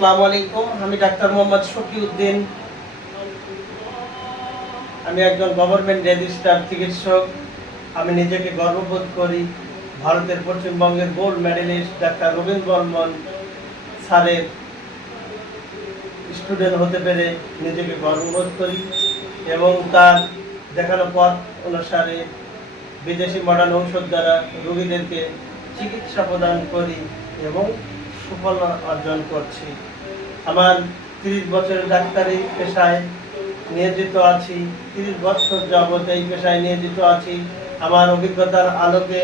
আসসালামু আলাইকুম। আমি ডাক্তার মোহাম্মদ শফিউদ্দিন। আমি একজন গভর্নমেন্ট রেজিস্টার্ড চিকিৎসক। আমি নিজেকে গর্ববোধ করি ভারতের পশ্চিমবঙ্গের gold medalist doctor Rabindra Barman স্যারের স্টুডেন্ট হতে পেরে নিজেকে গর্ববোধ করি এবং তার দেখানো পথ অনুসারে বিদেশি মডার্ন ঔষধ দ্বারা রোগীদেরকে চিকিৎসা প্রদান করি এবং সুফল অর্জন করছি। আমার 30 বছরের ডাক্তারি পেশায় নিয়োজিত আছি। 30 বছর যাবত এই পেশায় নিয়োজিত আছি। আমার অভিজ্ঞতার আলোকে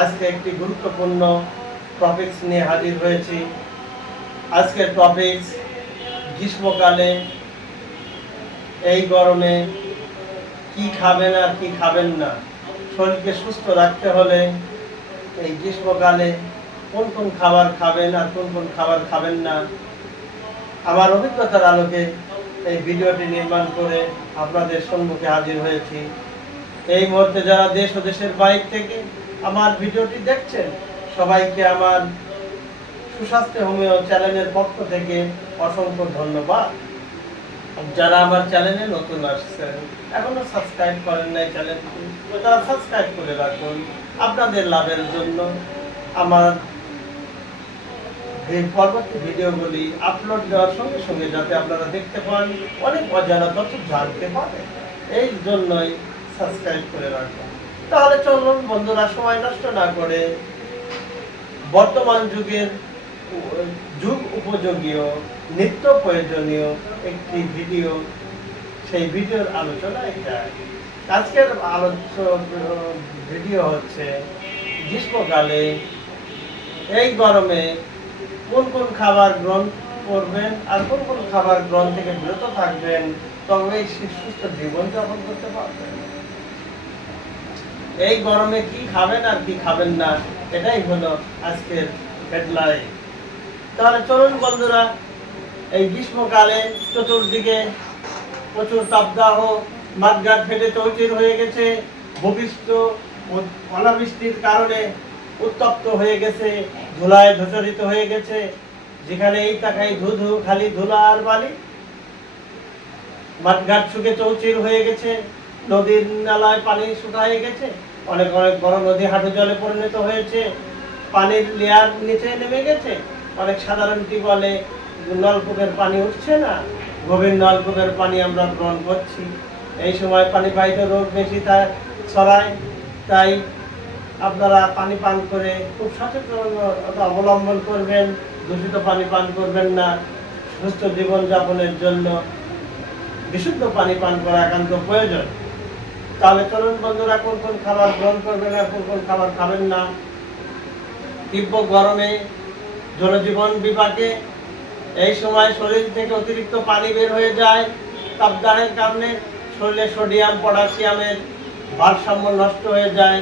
আজকে একটি গুরুত্বপূর্ণ টপিকস নিয়ে হাজির হয়েছি। আজকের টপিকস গ্রীষ্মকালে এই গরমে কি খাবেন আর কি খাবেন না। শরীরকে সুস্থ রাখতে হলে এই গ্রীষ্মকালে কোন কোন খাবার খাবেন আর কোন কোন খাবার খাবেন না, আমার অভিজ্ঞতার আলোকে এই ভিডিওটি নির্মাণ করে আপনাদের সম্মুখে হাজির হয়েছি। এই মুহূর্তে যারা দেশ ও দেশের বাইরে থেকে আমার ভিডিওটি দেখছেন, সবাইকে আমার সুস্বাস্থ্য হোমিও চ্যানেলের পক্ষ থেকে অসংখ্য ধন্যবাদ। যারা আমার চ্যানেলে নতুন আসছেন, এখনো সাবস্ক্রাইব করেন নাই চ্যানেলটি, তারা সাবস্ক্রাইব করে রাখুন আপনাদের লাভের জন্য। আমার এই পরবর্তী ভিডিওগুলি আপলোড দেওয়ার সঙ্গে সঙ্গে যাতে আপনারা দেখতে পান, অনেক অজানা তথ্য জানতে পারেন, এই জন্যই সাবস্ক্রাইব করে রাখুন। তাহলে চলুন বন্ধুরা, সময় নষ্ট না করে বর্তমান যুগের যুগ উপযোগীয় নিত্য প্রয়োজনীয় একটি ভিডিও, সেই ভিডিওর আলোচনায় যায়। আজকের ভিডিও হচ্ছে গ্রীষ্মকালে এই গরমে কোন কোন খাবার গ্রহণ করবেন আর কোন কোন খাবার গ্রহণ থেকে বিরত থাকবেন, তবে সুস্থ জীবনযাপন করতে পারবেন। এই গরমে কি খাবেন আর কি খাবেন না, এটাই হলো আজকের হেডলাইন। তাহলে চলুন বন্ধুরা, এই গ্রীষ্মকালে চতুর্দিকে প্রচুর তাপদাহ, মাঠঘাট ফেটে চৌচির হয়ে গেছে, ভূপৃষ্ঠ অনাবৃষ্টির কারণে উত্তপ্ত হয়ে গেছে, ধুলায় ধূসরিত হয়ে গেছে। যেখানে এই তাকাই ধুধু, খালি ধুলা আর বালি। মাঠঘাট শুকে চৌচির হয়ে গেছে, নদীর নালায় পানি শুকায় গেছে, অনেক অনেক বড় নদী হাঁটু জলে পরিণত হয়েছে, পানির লেয়ার নিচে নেমে গেছে। অনেক সাধারণ টিউবওয়েলে নলকূপের পানি উঠছে না, গভীর নলকূপের পানি আমরা গ্রহণ করছি। এই সময় পানিবাহিত রোগ বেশি ছড়ায়, তাই আপনারা পানি পান করে খুব সচেতনতা অবলম্বন করবেন। দূষিত পানি পান করবেন না। সুস্থ জীবনযাপনের জন্য বিশুদ্ধ পানি পান করা একান্ত প্রয়োজন। তাহলে চলুন বন্ধুরা, কোন কোন খাবার গ্রহণ করবেন আর কোন কোন খাবার খাবেন না। তীব্র গরমে জনজীবন বিপাকে এই সময় শরীর থেকে অতিরিক্ত পানি বের হয়ে যায়। তাপদাহের কারণে শরীরে সোডিয়াম পটাশিয়ামের ভারসাম্য নষ্ট হয়ে যায়,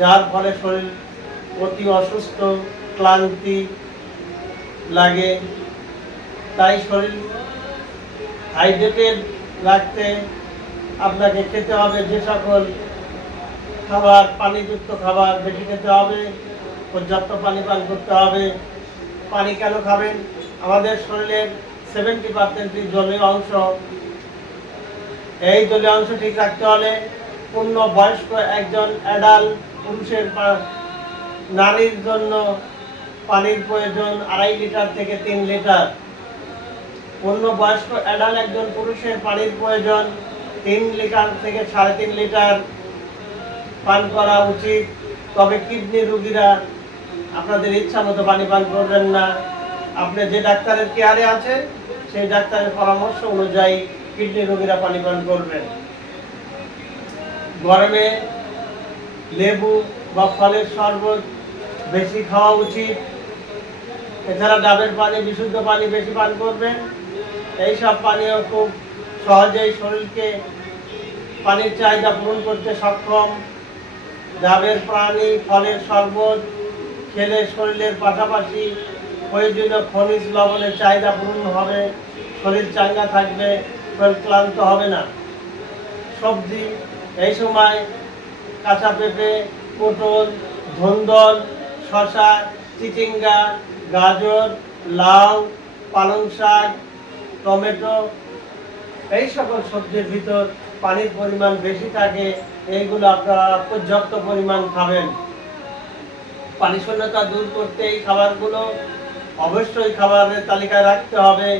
যার ফলে শরীর অতি অসুস্থ, ক্লান্তি লাগে। তাই শরীর হাইড্রেটেড রাখতে আপনাকে খেতে হবে যে সকল খাবার, পানিযুক্ত খাবার বেশি খেতে হবে, পর্যাপ্ত পানি পান করতে হবে। পানি কেন খাবেন? আমাদের শরীরের 70% জলীয় অংশ। এই জলীয় অংশ ঠিক রাখতে হলে পূর্ণ বয়স্ক একজন অ্যাডাল্ট পুরুষের নারীর জন্য পানির প্রয়োজন 2.5 লিটার থেকে 3 লিটার। পূর্ণ বয়স্ক অ্যাডাল্ট একজন পুরুষের পানির প্রয়োজন 3 লিটার থেকে 3.5 লিটার পান করা উচিত। তবে কিডনি রোগীরা আপনাদের ইচ্ছা মতো পানি পান করবেন না। আপনি যে ডাক্তারের কেয়ারে আছেন, সেই ডাক্তারের পরামর্শ অনুযায়ী কিডনি রোগীরা পানি পান করবেন। গরমে লেবু বা ফলের শরবত বেশি খাওয়া উচিত। এছাড়া ডাবের পানি, বিশুদ্ধ পানি বেশি পান করবেন। এইসব পানীয় খুব সহজেই শরীরকে পানির চাহিদা পূরণ করতে সক্ষম। ডাবের পানি, ফলের শরবত খেলে শরীরের পাশাপাশি প্রয়োজনীয় খনিজ লবণের চাহিদা পূরণ হবে, শরীর চাঙ্গা থাকবে, শরীর ক্লান্ত হবে না। সবজি এই সময় কাঁচা পেঁপে, পটল, ধুন্দল, শসা, চিচিঙ্গা, গাজর, লাউ, পালং শাক, টমেটো, এই সকল সবজির ভিতর পানির পরিমাণ বেশি থাকে। এইগুলো আপনারা পর্যাপ্ত পরিমাণ খাবেন। পানি শূন্যতা দূর করতে এই খাবারগুলো অবশ্যই খাবারের তালিকায় রাখতে হবে,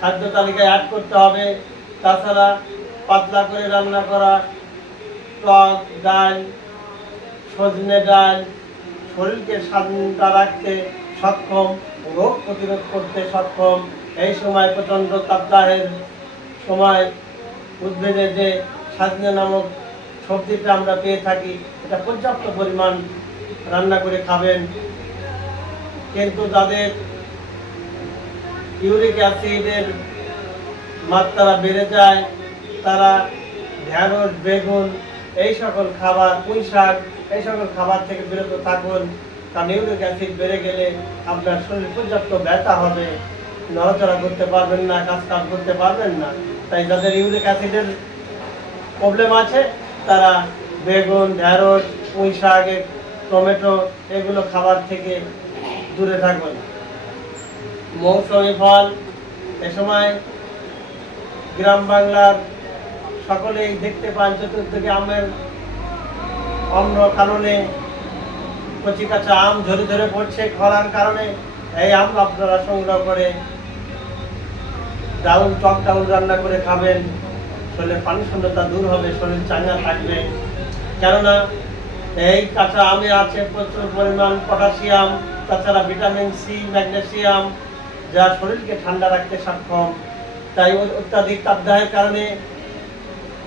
খাদ্য তালিকায় অ্যাড করতে হবে। তাছাড়া পাতলা করে রান্না করা টক ডাল, সজনে ডাল শরীরকে ঠান্ডা রাখতে সক্ষম, রোগ প্রতিরোধ করতে সক্ষম। এই সময় প্রচণ্ড তাপদাহের সময় উদ্ভিদে যে সজনে নামক সবজিটা আমরা পেয়ে থাকি, এটা পর্যাপ্ত পরিমাণ রান্না করে খাবেন। কিন্তু যাদের ইউরিক অ্যাসিডের মাত্রা বেড়ে যায়, তারা ঢেঁড়স, বেগুন, এই সকল খাবার, পুঁই শাক, এই সকল খাবার থেকে বিরত থাকুন। কারণ ইউরিক অ্যাসিড বেড়ে গেলে আপনার শরীর পর্যাপ্ত ব্যথা হবে, নড়াচড়া করতে পারবেন না, কাজ করতে পারবেন না। তাই যাদের ইউরিক অ্যাসিডের প্রবলেম আছে, তারা বেগুন, ঢেঁড়স, পুঁই শাক, টমেটো এগুলো খাবার থেকে দূরে থাকুন। মৌসুমি ফল, এ সময় গ্রাম বাংলার সকলেই দেখতে পান চতুর্দিকে আমের অম্ল কারণে কচি কাঁচা আম ঝরে ঝরে পড়ছে খরার কারণে। এই আম আপনারা সংগ্রহ করে ডাউল, টক ডাউল রান্না করে খাবেন। শরীরের পানি শূন্যতা দূর হবে, শরীর চাঙ্গা থাকবে। কেননা এই কাঁচা আমে আছে প্রচুর পরিমাণ পটাশিয়াম, তাছাড়া ভিটামিন সি, ম্যাগনেসিয়াম, যা শরীরকে ঠান্ডা রাখতে সক্ষম। তাই অত্যাধিক তাপদাহের কারণে,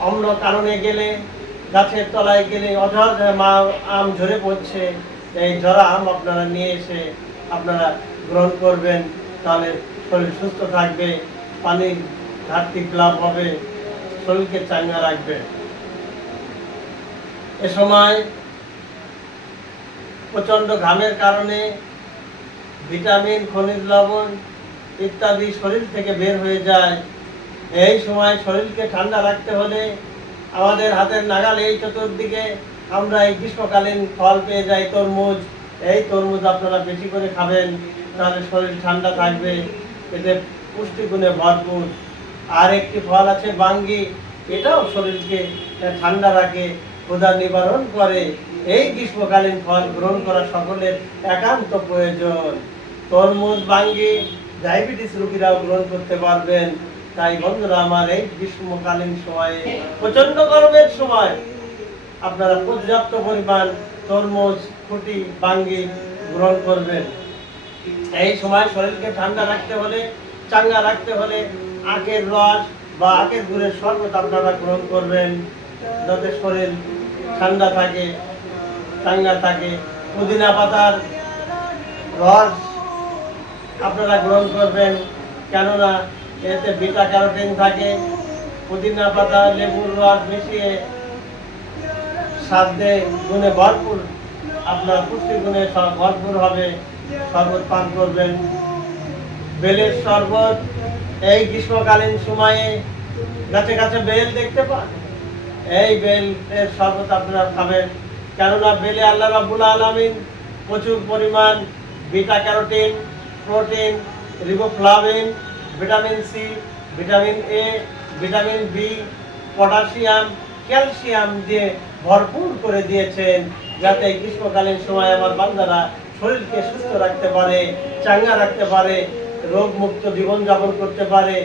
অম্ল কারণে গেলে, গাছের তলায় গেলে অঝর আম ঝরে পড়ছে। এই ঝরা আম আপনারা নিয়ে এসে আপনারা গ্রহণ করবেন, তাহলে শরীর সুস্থ থাকবে, পানির ঘাটতি লাভ হবে, শরীরকে চাঙ্গা রাখবে। এ সময় প্রচণ্ড ঘামের কারণে ভিটামিন, খনিজ লবণ ইত্যাদি শরীর থেকে বের হয়ে যায়। এই সময় শরীরকে ঠান্ডা রাখতে হলে আমাদের হাতের নাগালে এই চতুর্দিকে আমরা এই গ্রীষ্মকালীন ফল পেয়ে যাই, তরমুজ। এই তরমুজ আপনারা বেশি করে খাবেন, তাহলে শরীর ঠান্ডা থাকবে, এতে পুষ্টিগুণে ভরপুর। আর একটি ফল আছে বাঙ্গি, এটাও শরীরকে ঠান্ডা রাখে, ক্ষুধা নিবারণ করে। এই গ্রীষ্মকালীন ফল গ্রহণ করা সকলের একান্ত প্রয়োজন। তরমুজ, বাঙ্গি ডায়াবেটিস রোগীরাও গ্রহণ করতে পারবেন। তাই বন্ধুরা আমার, এই গ্রীষ্মকালীন সময়ে, প্রচন্ড গরমের সময় আপনারা পর্যাপ্ত পরিমাণ তরমুজ, খুঁটি, বাঙ্গি গ্রহণ করবেন। এই সময় শরীরকে ঠান্ডা রাখতে হলে, চাঙ্গা রাখতে হলে আখের রস বা আখের গুড়ের শরবত আপনারা গ্রহণ করবেন, যাতে শরীর ঠান্ডা থাকে, চাঙ্গা থাকে। পুদিনা পাতার রস আপনারা গ্রহণ করবেন, কেননা এতে বিটা ক্যারোটিন থাকে। পুদিনা পাতা, লেবুর রস মিশিয়ে স্বাদে গুণে ভরপুর, আপনার পুষ্টিগুণে ভরপুর হবে, শরবত পান করবেন। বেলের শরবত, এই গ্রীষ্মকালীন সময়ে গাছে গাছে বেল দেখতে পান, এই বেলের শরবত আপনারা খাবেন। কেননা বেলে আল্লাহ রাব্বুল আলামিন প্রচুর পরিমাণ beta carotene, protein, riboflavin, vitamin C, vitamin A, vitamin B, potassium, calcium দিয়ে ভরপুর করে দিয়েছেন, যাতে গ্রীষ্মকালীন সময় আমার বান্দারা শরীরকে সুস্থ রাখতে পারে, চাঙ্গা রাখতে পারে, রোগমুক্ত জীবনযাপন করতে পারে,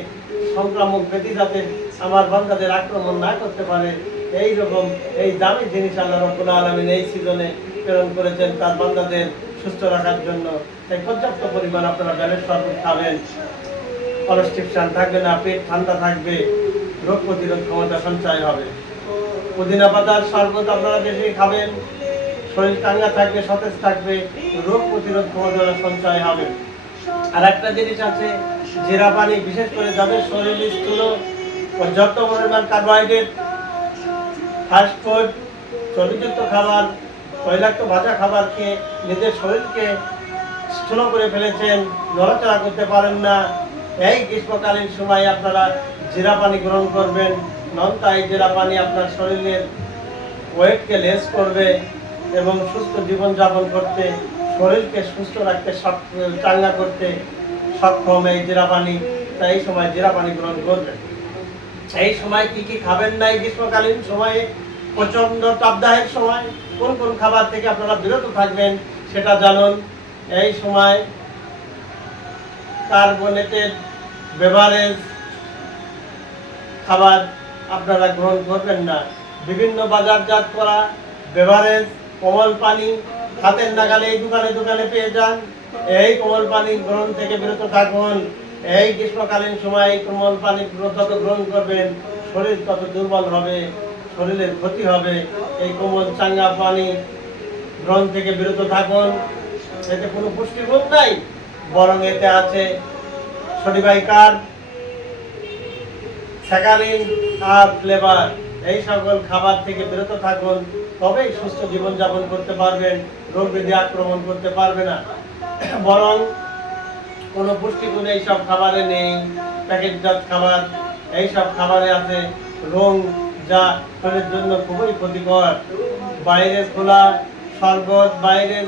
সংক্রামক ব্যাধি যাতে আমার বান্দাদের আক্রমণ না করতে পারে। এই রকম এই দামি জিনিস আল্লাহ রাব্বুল আলামিন এই সিজনে প্রেরণ করেছেন তার বান্দাদের সুস্থ রাখার জন্য। তাই পর্যাপ্ত পরিমাণ আপনারা বেলের শরবত খাবেন, কনস্টিপশন থাকবে না, পেট ঠান্ডা থাকবে, রোগ প্রতিরোধ ক্ষমতা সঞ্চয় হবে। পুদিনা পাতার শরবত আপনারা বেশি খাবেন, শরীর চাঙ্গা থাকবে, সতেজ থাকবে, রোগ প্রতিরোধ ক্ষমতা সঞ্চয় হবে। আর একটা জিনিস আছে, জিরা পানি, বিশেষ করে যাদের শরীর স্থূল, পর্যাপ্ত পরিমাণ কার্বোহাইড্রেট, ফাস্টফুড, চর্বিযুক্ত খাবার, তৈলাক্ত ভাজা খাবার খেয়ে নিজের শরীরকে স্থূল করে ফেলেছেন, নড়াচড়া করতে পারেন না, এই গ্রীষ্মকালীন সময় আপনারা জিরা পানি গ্রহণ করবেন। তাই জিরা পানি আপনার শরীরের ওয়েটকে লেস করবে এবং সুস্থ জীবনযাপন করতে, শরীরকে সুস্থ রাখতে, চাঙ্গা করতে সক্ষম এই জিরা পানি, তাই এই সময় জিরা পানি গ্রহণ করবেন। এই সময় কি কি খাবেন না, এই গ্রীষ্মকালীন সময়ে প্রচন্ড তাপদাহের সময় কোন কোন খাবার থেকে আপনারা বিরত থাকবেন সেটা জানুন। এই সময় কার্বোনেটেড বেভারেজ খাবার আপনারা গ্রহণ করবেন না। বিভিন্ন বাজারজাত করা বেভারেজ, কোমল পানি হাতের নাগালে এই দোকানে দোকানে পেয়ে যান, এই কোমল পানি গ্রহণ থেকে বিরত থাকুন। এই গ্রীষ্মকালীন সময় এই কোমল পানি যত গ্রহণ করবেন শরীর তত দুর্বল হবে, শরীরের ক্ষতি হবে। এই কোমল চাঙ্গা পানি গ্রহণ থেকে বিরত থাকুন। এতে কোনো পুষ্টিগুণ নাই, বরং এতে আছে সডিবাইকার, স্যাকারিন আর ফ্লেভার। এই সকল খাবার থেকে বিরত থাকুন, তবেই সুস্থ জীবনযাপন করতে পারবেন, রোগ ব্যাধি আক্রমণ করতে পারবে না। বরং কোনো পুষ্টিগুণ এইসব খাবারে নেই। প্যাকেটজাত খাবার, এইসব খাবারে আছে রং, যা শরীরের জন্য খুবই ক্ষতিকর। বাইরের খোলা শরবত, বাইরের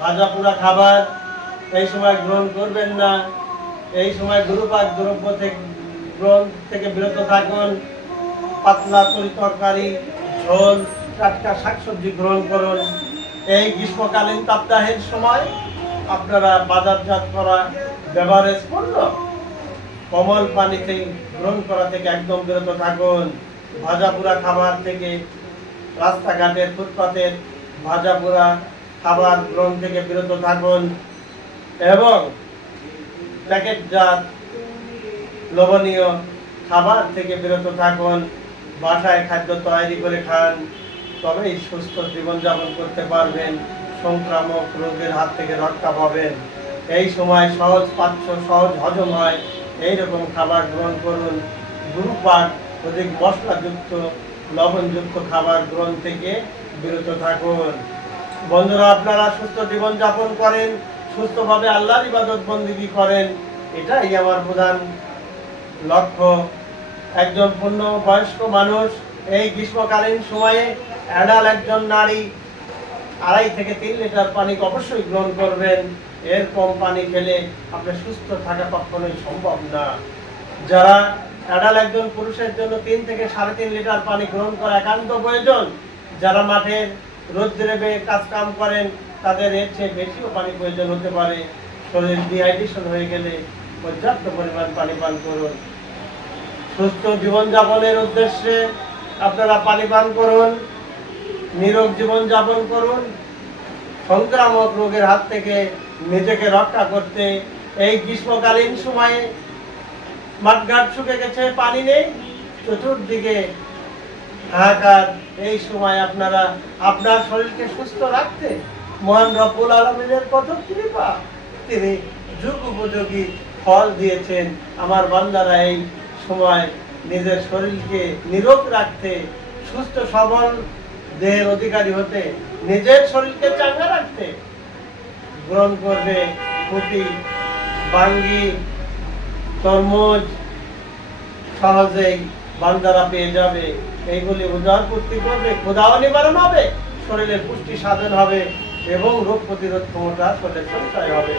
ভাজা পোড়া খাবার এই সময় গ্রহণ করবেন না। এই সময় গুরুপাক দ্রব্য থেকে গ্রহণ থেকে বিরত থাকুন। পাতলা তরকারি, ঝোল, টাটকা শাকসবজি গ্রহণ করুন। এই গ্রীষ্মকালীন তাপদাহের সময় আপনারা বাজারজাত করা বেভারেজ পণ্য, কোমল পানি থেকে গ্রহণ করা থেকে একদম বিরত থাকুন। ভাজা পোড়া খাবার থেকে, রাস্তাঘাটের ফুটপাতের ভাজা পোড়া খাবার গ্রহণ থেকে বিরত থাকুন এবং প্যাকেটজাত লবণীয় খাবার থেকে বিরত থাকুন। বাসায় খাদ্য তৈরি করে খান, তবেই সুস্থ জীবনযাপন করতে পারবেন, সংক্রামক রোগের হাত থেকে রক্ষা পাবেন। এই সময় সহজ পাচ্য, সহজ হজম হয় এইরকম খাবার গ্রহণ করুন। গুরুপাক, অধিক মশলাযুক্ত, লবণযুক্ত খাবার গ্রহণ থেকে বিরত থাকুন। বন্ধুরা, আপনারা সুস্থ জীবনযাপন করেন, সুস্থভাবে আল্লাহর ইবাদত বন্দেগী করেন, এটাই আমার প্রধান লক্ষ্য। একজন পূর্ণ বয়স্ক মানুষ এই গ্রীষ্মকালীন সময়ে একজন নারী 2.5 থেকে 3 লিটার পানি অবশ্যই গ্রহণ করবেন। এর কম পানি খেলে আপনার সুস্থ থাকা কখনোই সম্ভব না। যারা একজন পুরুষের জন্য 3 থেকে 3.5 লিটার পানি গ্রহণ করা একান্ত প্রয়োজন। যারা মাঠের রোদ্রে কাজ কাম করেন তাদের এর চেয়ে বেশিও পানি প্রয়োজন হতে পারে। শরীর ডিহাইড্রেশন হয়ে গেলে পর্যাপ্ত পরিমাণ পানি পান করুন। সুস্থ জীবনযাপনের উদ্দেশ্যে আপনারা পানি পান করুন, নিরোগ জীবনযাপন করুন। সংক্রামক রোগের হাত থেকে নিজেকে রক্ষা করতে এই গ্রীষ্মকালীন সময়ে মাঠঘাট শুকে গেছে, পানি নেই, চতুর্দিকে হাহাকার। এই সময় আপনারা আপনার শরীরকে সুস্থ রাখতে মহান রব্বুল আলামিনের কত কৃপা, তিনি যুগ উপযোগী ফল দিয়েছেন। আমার বান্দারা এই সময় নিজের শরীরকে নিরোগ রাখতে, সুস্থ সবল দেহের অধিকারী হতে, নিজের শরীরকে চাঙ্গা রাখতে গ্রহণ করবে ফুটি, বাঙ্গি, তরমুজ সহজেই বান্দারা পেয়ে যাবে। এইগুলি উদার পূর্তি করবে, ক্ষুধাও নিবারণ হবে, শরীরের পুষ্টি সাধন হবে এবং রোগ প্রতিরোধ ক্ষমতা শরীরের সঞ্চয় হবে।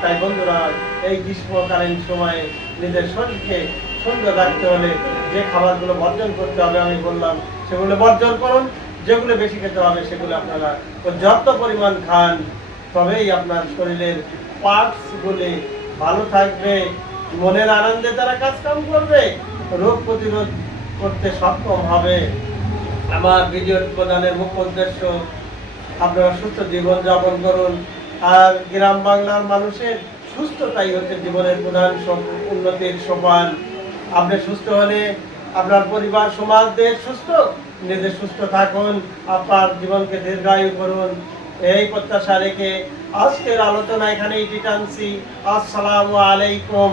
তাই বন্ধুরা, এই গ্রীষ্মকালীন সময়ে নিজের শরীরকে সুন্দর রাখতে হলে যে খাবারগুলো বর্জন করতে হবে আমি বললাম, সেগুলো বর্জন করুন। যেগুলো বেশি খেতে হবে সেগুলো আপনারা পর্যাপ্ত পরিমাণ খান, তবেই আপনার শরীরের পার্টসগুলি ভালো থাকবে, মনের আনন্দে তারা কাজ কাম করবে, রোগ প্রতিরোধ করতে সক্ষম হবে। আমার ভিডিওর প্রদানের মুখ্য উদ্দেশ্য আপনারা সুস্থ জীবনযাপন করুন। আর গ্রাম বাংলার মানুষের সুস্থতাই হচ্ছে জীবনের প্রধান উন্নতির সোপান। আপনি সুস্থ হলে আপনার পরিবার, সমাজ, দেশ সুস্থ, নিজে সুস্থ থাকুন, আপনার জীবনকে দীর্ঘায়ু করুন। এই প্রত্যাশা রেখে আজকের আলোচনা এখানেই টানছি। আসসালামু আলাইকুম।